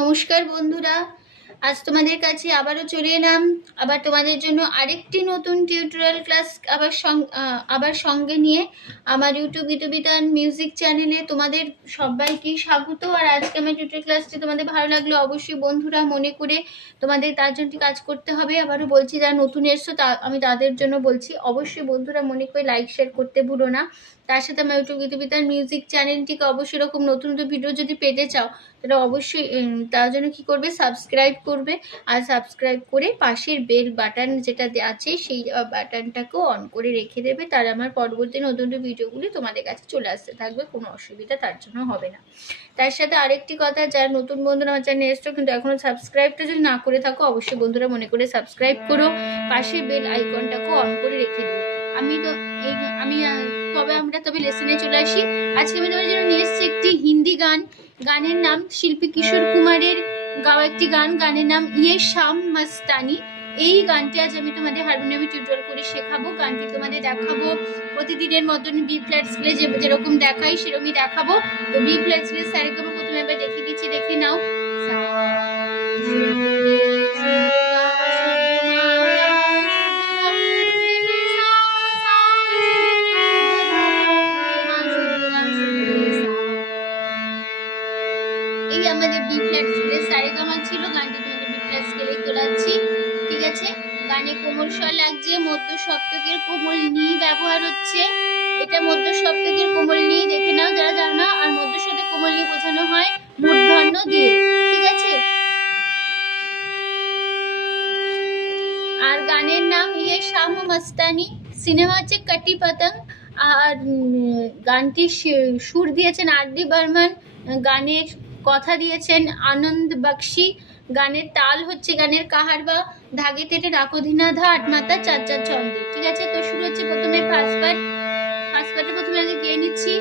নমস্কার বন্ধুরা, আজ তোমাদের কাছে আবারও চলে এলাম। আবার তোমাদের জন্য আরেকটি নতুন টিউটোরিয়াল ক্লাস আবার সঙ্গে নিয়ে আমার ইউটিউব গীতবিতান মিউজিক চ্যানেলে তোমাদের সবাইকে স্বাগত। আর আজকে আমার টিউটোরিয়াল ক্লাসটি তোমাদের ভালো লাগলে অবশ্যই বন্ধুরা মনে করে তোমাদের তার জন্য কাজ করতে হবে। আবারও বলছি, যারা নতুন এসছো আমি তাদের জন্য বলছি, অবশ্যই বন্ধুরা মনে করে লাইক শেয়ার করতে ভুলো না। তার সাথে আমার ইউটিউব গীতবিতান মিউজিক চ্যানেলটিকে অবশ্যই এরকম নতুন নতুন ভিডিও যদি পেতে চাও তাহলে অবশ্যই তার জন্য কি করবে, সাবস্ক্রাইব করবে। আর সাবস্ক্রাইব করে পাশের বেল বাটন যেটা আছে সেই বাটনটাকেও অন করে রেখে দেবে, তার আমার পরবর্তী নতুন নতুন ভিডিওগুলি তোমাদের কাছে চলে আসতে থাকবে, কোনো অসুবিধা তার জন্য হবে না। তার সাথে আরেকটি কথা, যারা নতুন বন্ধুরা আমার চ্যানেলে এসছো কিন্তু এখনো সাবস্ক্রাইবটা যদি না করে থাকো অবশ্যই বন্ধুরা মনে করে সাবস্ক্রাইব করো, পাশের বেল আইকনটাকেও অন করে রেখে দিও। তবে লেসনে চলে আসি। আজকে আমি তোমাদের জন্য নিয়ে এসেছি একটি হিন্দি গান। গানের নাম শিল্পী কিশোর কুমারের গাওয়া একটি গান, গানের নাম ইয়ে শাম মস্তানি। এই গানটি আজ আমি তোমাদের হারমোনিয়ামে টিউটোরিয়াল করে শেখাবো। গানটি তোমাদের দেখাবো প্রতিদিনের মতন বি ফ্ল্যাট স্কেলে যেরকম দেখাই সেরকমই দেখাবো। তো বি ফ্ল্যাট স্কেলে স্যারেকে প্রথমে একবার দেখিয়ে দিচ্ছি, দেখে নাও। এই আমাদের বি ফ্ল্যাট স্কেলে সারেগামা ছিল, গানটি তোমাদের বি ফ্ল্যাট স্কেলে তোলাচ্ছি, ঠিক আছে। গানে কোমল স্বর লাগছে, মধ্য সপ্তকের কোমল নি ব্যবহার হচ্ছে। এটা মধ্য সপ্তকের কোমল নি, দেখে নাও যারা জানো না। আর মধ্য স্বরে কোমল নি বোঝানো হয় মূর্ধন্য দিয়ে, ঠিক আছে। আর গানের নাম ইয়ে শাম মস্তানি, সিনেমা হচ্ছে কাটি পতঙ্গ। আর গানটির সুর দিয়েছেন আর.ডি. বর্মন, গানের কথা দিয়েছেন আনন্দ বক্সি, গানের তাল হচ্ছে গানের কাহারবা, ধাগে তেটে রাকোধিনাধা, আটমাতা চার চার ছন্দে, ঠিক আছে। তো শুরু হচ্ছে প্রথমে ফার্স্ট পার্টে প্রথমে আগে গিয়ে নিচ্ছি।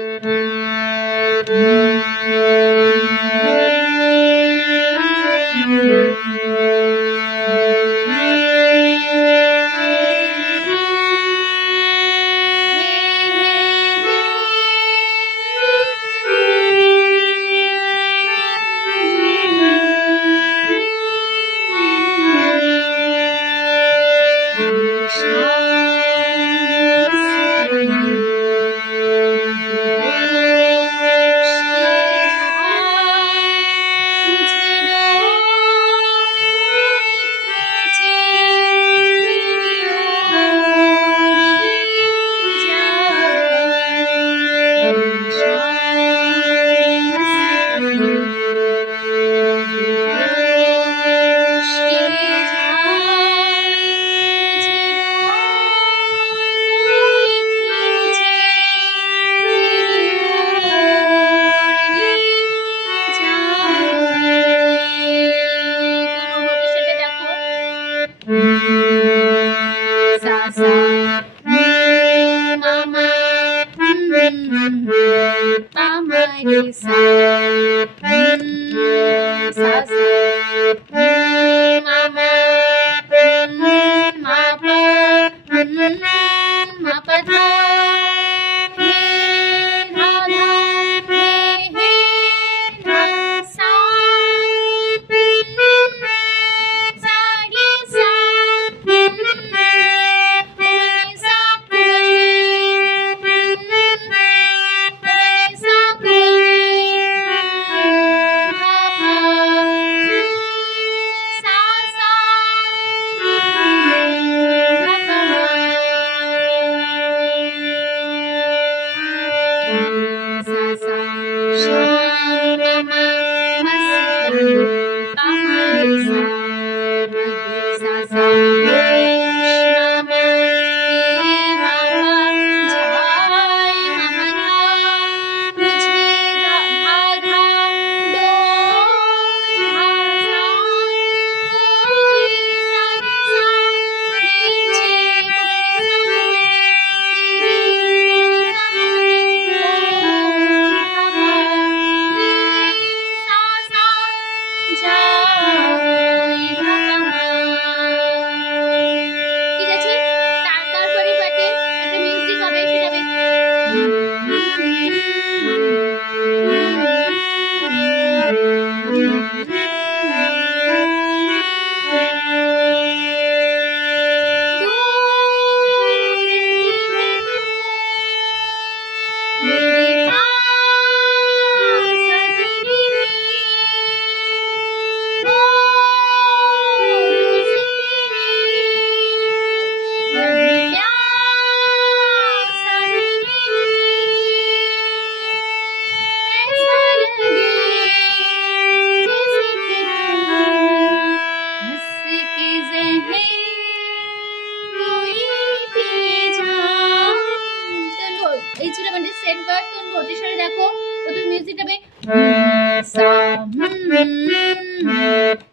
সা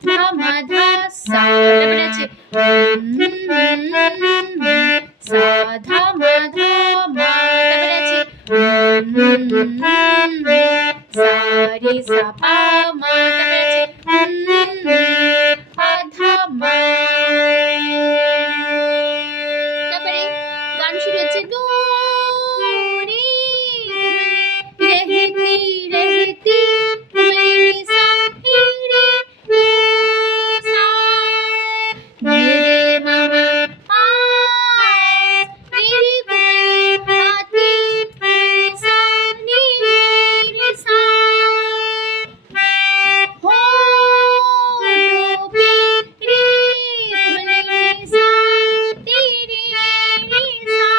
ধা মা ধা সা, তারপরে আছে সা ধা মা ধা মা, তারপরে আছে সা রে সা পা মা, তারপরে আছে পা ধা মা। তারপরে গান শুরু হচ্ছে দো রে রহতি রহতি মেরে সা হে রে সা মেরে মামা पास तेरी कोई आती ऐसा नी रे सा हो डूबी रे तुमने सा तेरी रे सा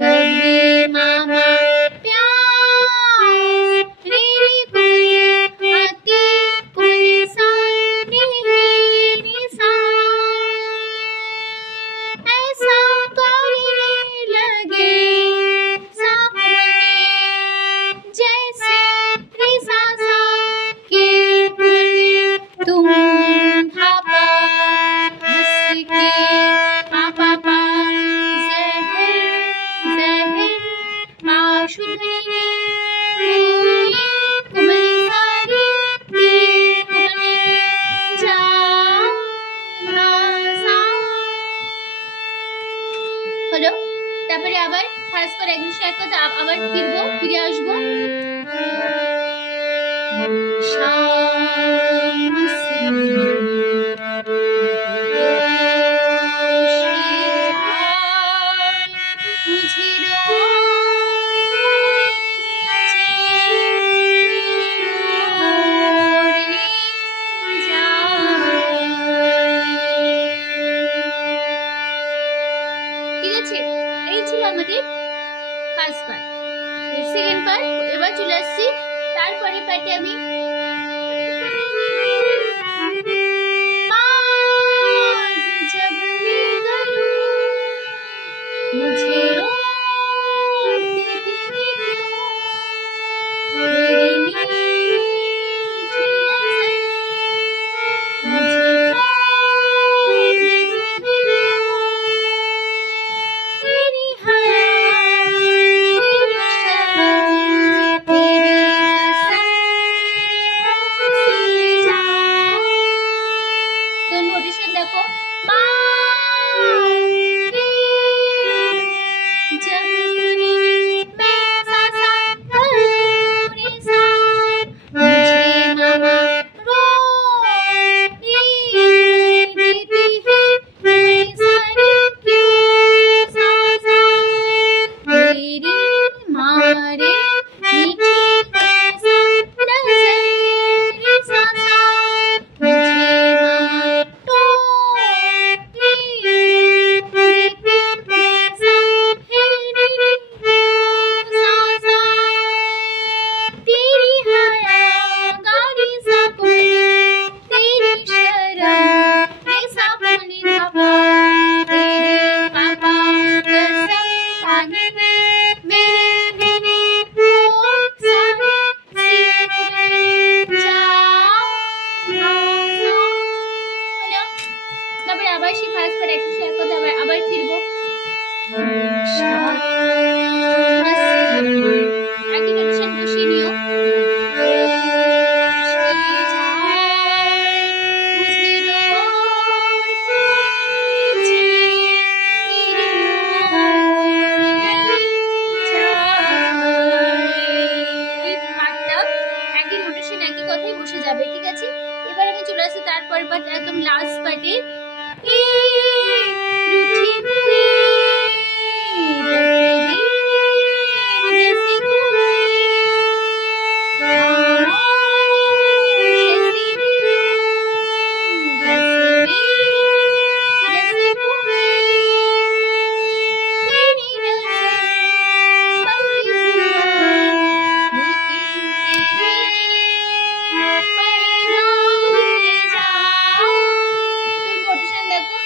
कभी मामा प्यास तेरी कोई आती कोई सा नी रे सा ऐसा करने लगे सपने जैसे रिसा सा के तुम धापा हंस के पापा पा जहर जहर आशुधनी हुई तुम्हारी सारी तुम्हारी जान सा হলো। তারপরে আবার ফার্স্ট করে একদম শেয়ার করতে আবার ফিরে আসবো। শাম ঠিক আছে, এই ছিল আমাদের ফার্স্ট পার্ট। সেকেন্ড পার্ট এবার চলে আসছি, তারপরে পার্টে আমি जब मैं करूं मुझे रोकती थी क्यों तेरी मीठी नज़र मुझे रोकती थी क्यों तेरी हया तेरी शर्म तेरी कसम से जाओ। तो नोटेशन देखो जब तूने मैं सा सा रे सा मुझे मामा रोती देती है मैं सारी क्यों सा सा तेरी मारे मीठी कसम नजर रे सा सा मुझे मामा टोकती देती ऐसा है रे सा सा तेरी हया गाड़ी सा कोई तेरी शर्म रे सा बोली धापा तेरे पापा कसम आगे मेरे सारे सीख जाओ। তারপরে আবার সেই ফার্স্ট পার্ট একটু শেয়ার করতে আবার ফিরবো। একই নোটেশন বসিয়ে নিও। একই নোটেশন একই কথাই বসে যাবে, ঠিক আছে। এবার আমি চলে আসছি তারপর পার্ট, একদম লাস্ট পার্টে। रूठी हुई तकदीर जैसी कोई खामोश सी तस्वीर जैसी कोई तेरी नज़र बनती जुबान लेकिन तेरे पैगाम ले जाओ। तो नोटेशन देखो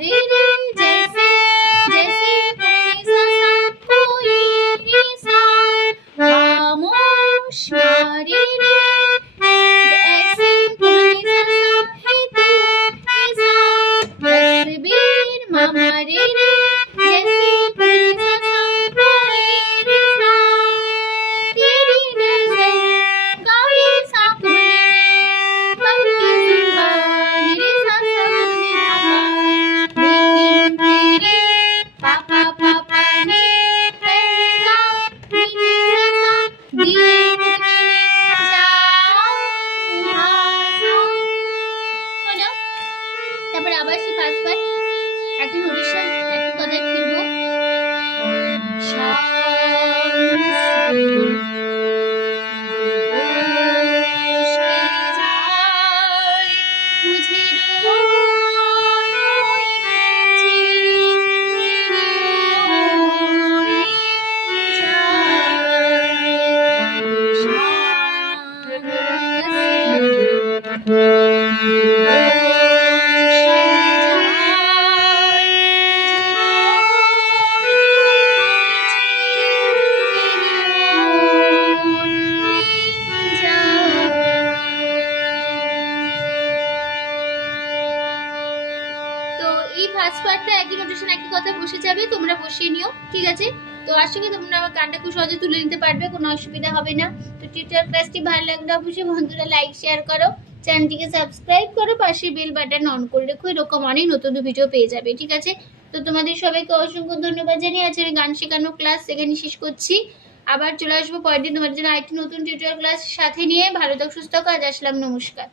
रे रे जैसे जैसे सा सा कोई रे सा खामोश रे रे ऐसे कोई सा है तू ऐसा तस्वीर मामा रे रे जैसे कोई सा कोई रे सा तेरी नजर गाड़ी सा बनके जुबान रे सा लेकिन तेरे पापा पापा ने पहला नीचे सा दिए তারপরে আবার সে পাঁচবার একদিন উড়িষ্যার একটু কথায় ফিরবো ফার্স্ট পার্টটা একই নোটেশন একই কথা বসে যাবে, তোমরা বসিয়ে নিও, ঠিক আছে? তো আশা করি তোমরা আমার গানটা খুব সহজে তুলে নিতে পারবে, কোনো অসুবিধা হবে না। তো টিউটোরিয়াল ক্লাসটি ভালো লাগলে অবশ্যই বন্ধুরা লাইক শেয়ার করো, চ্যানেলটিকে সাবস্ক্রাইব করো, পাশে বেল বাটন অন করে রেখো, এরকম অনেক নতুন ভিডিও পেয়ে যাবে, ঠিক আছে? তো তোমাদের সবাইকে অসংখ্য ধন্যবাদ জানিয়ে আজকে আমি গান শেখানো ক্লাস এখানে শেষ করছি। আবার চলে আসবো পরের দিন তোমাদের জন্য আরেকটি নতুন টিউটোরিয়াল ক্লাস সাথে নিয়ে। ভালো থাকো, সুস্থ থাকো, আজ আসলাম, নমস্কার।